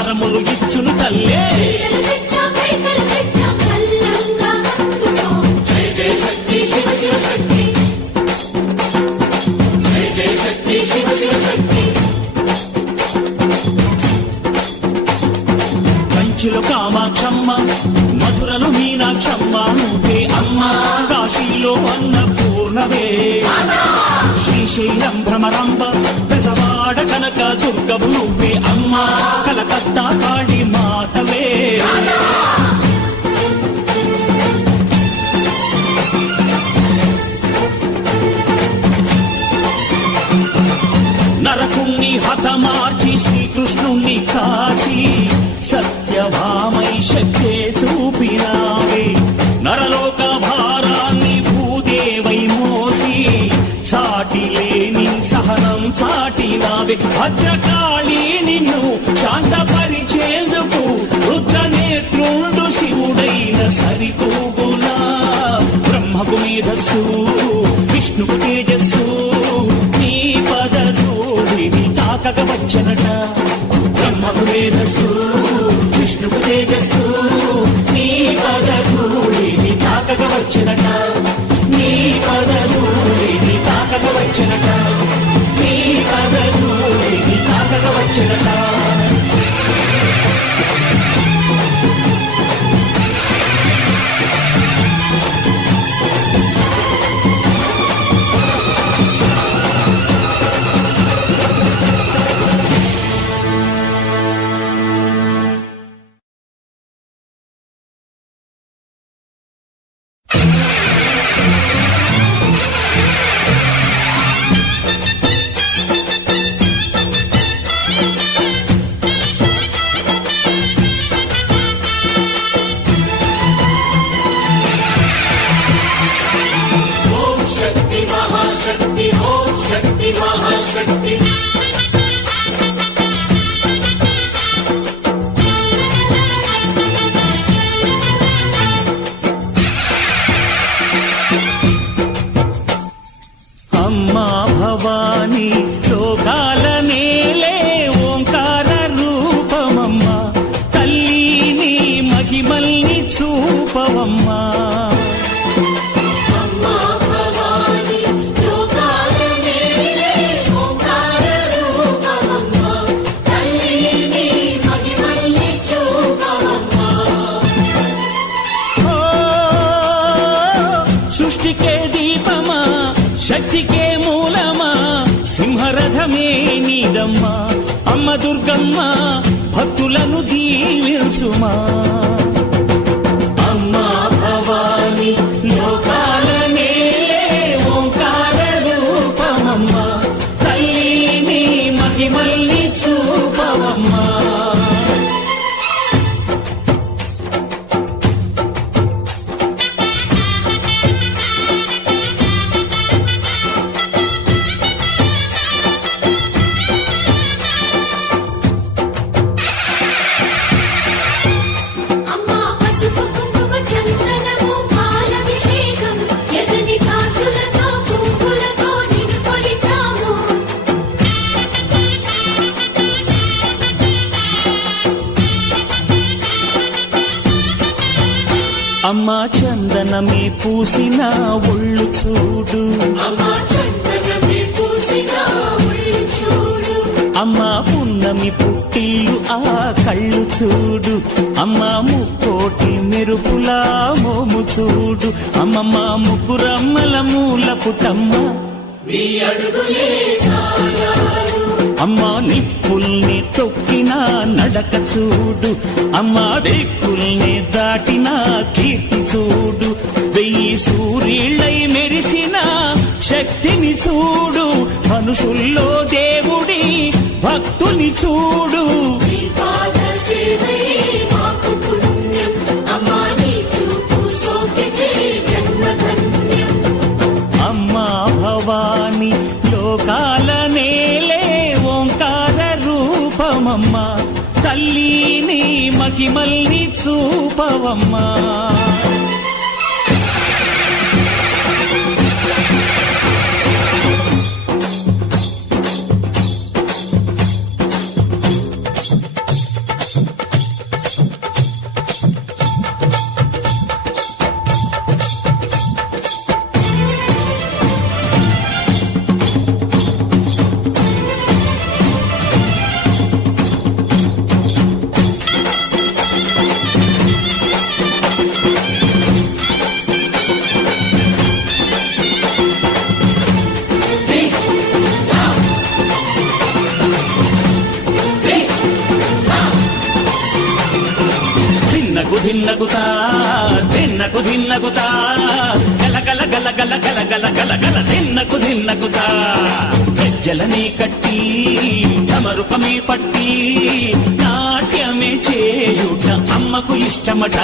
వరములు ఇచ్చును తల్లే. జయ జయ శక్తి శివ శివ శక్తి, జయ జయ శక్తి శివ శివ శక్తి. కంచిలో కామాక్షమ్మ, మధురలో మీనాక్షమ్మ నువ్వే అమ్మ. కాశీలో అన్నపూర్ణవే, శ్రీశైలం భ్రమరాంబ, పెసవాడ కనక దుర్గవు నువ్వే అమ్మ. కలకత్తా కాళీ మాతవే. నరకుణ్ణి హతమార్చి శ్రీకృష్ణుణ్ణి కాచి సత్యభామై శక్తే చూపినావే. నరలోక భారాన్ని భూదేవై మోసి సాటి లేని సహనం చాటినావే. భద్రకాళి నిన్ను శాంతపరిచేందుకు రుద్రనేత్రుండు శివుడైన సరితూగునా. బ్రహ్మకు మేధస్సు, విష్ణుకు తేజస్సు, నీ పదధూళిని తాకక వచ్చనట. బ్రహ్మకు మేధస్సు, విష్ణుకు తేజస్సు, నీ పదధూళిని తాకక వచ్చనట. నీ పదధూళిని తాకక వచ్చనట. నీ పదధూళిని తాకక వచ్చనట. మహాశక్తి. అమ్మా భవాని లోకాల నేలే ఓంకార రూపమమ్మ. తల్లిని మహిమల్ని చూపవమ్మా. సృష్టికే దీపమా, శక్తికే మూలమా, సింహరథమే నీదమ్మా. అమ్మ దుర్గమ్మ భక్తులను దీవించుమా. అమ్మా భవాని లోకాల నేలే ఓంకార రూపమమ్మ. తల్లిని మహిమల్ని చూపవమ్మా. అమ్మా చందనమే పూసిన ఒళ్ళు చూడు. అమ్మా పున్నమి పుట్టిల్లు ఆ కళ్ళు చూడు. అమ్మా ముక్కోటి మెరుపులా మోము చూడు. అమ్మమ్మ ముగ్గురమ్మల మూల పుటమ్మ. అమ్మా నిప్పుల్ని తొక్కిన నడక చూడు. అమ్మా దిక్కుల్ని దాటిన కీర్తి చూడు. 1000 సూర్యుళ్ళై మెరిసిన శక్తిని చూడు. మనుషుల్లో దేవుడి భక్తుని చూడు. అమ్మా భవాని లోకాల నేలే ఓంకార రూపమమ్మ. తల్లిని మహిమల్ని చూపవమ్మా. ధిన్నకు ధిన్నకుతా ధిన్నకు ధిన్నకుతా గల గల గల గల గల గల గల గల ధిన్నకు ధిన్నకుతా గజ్జలనే కట్టి ఢమరుకమే పట్టి నాట్యమే చేయుట అమ్మకు ఇష్టమట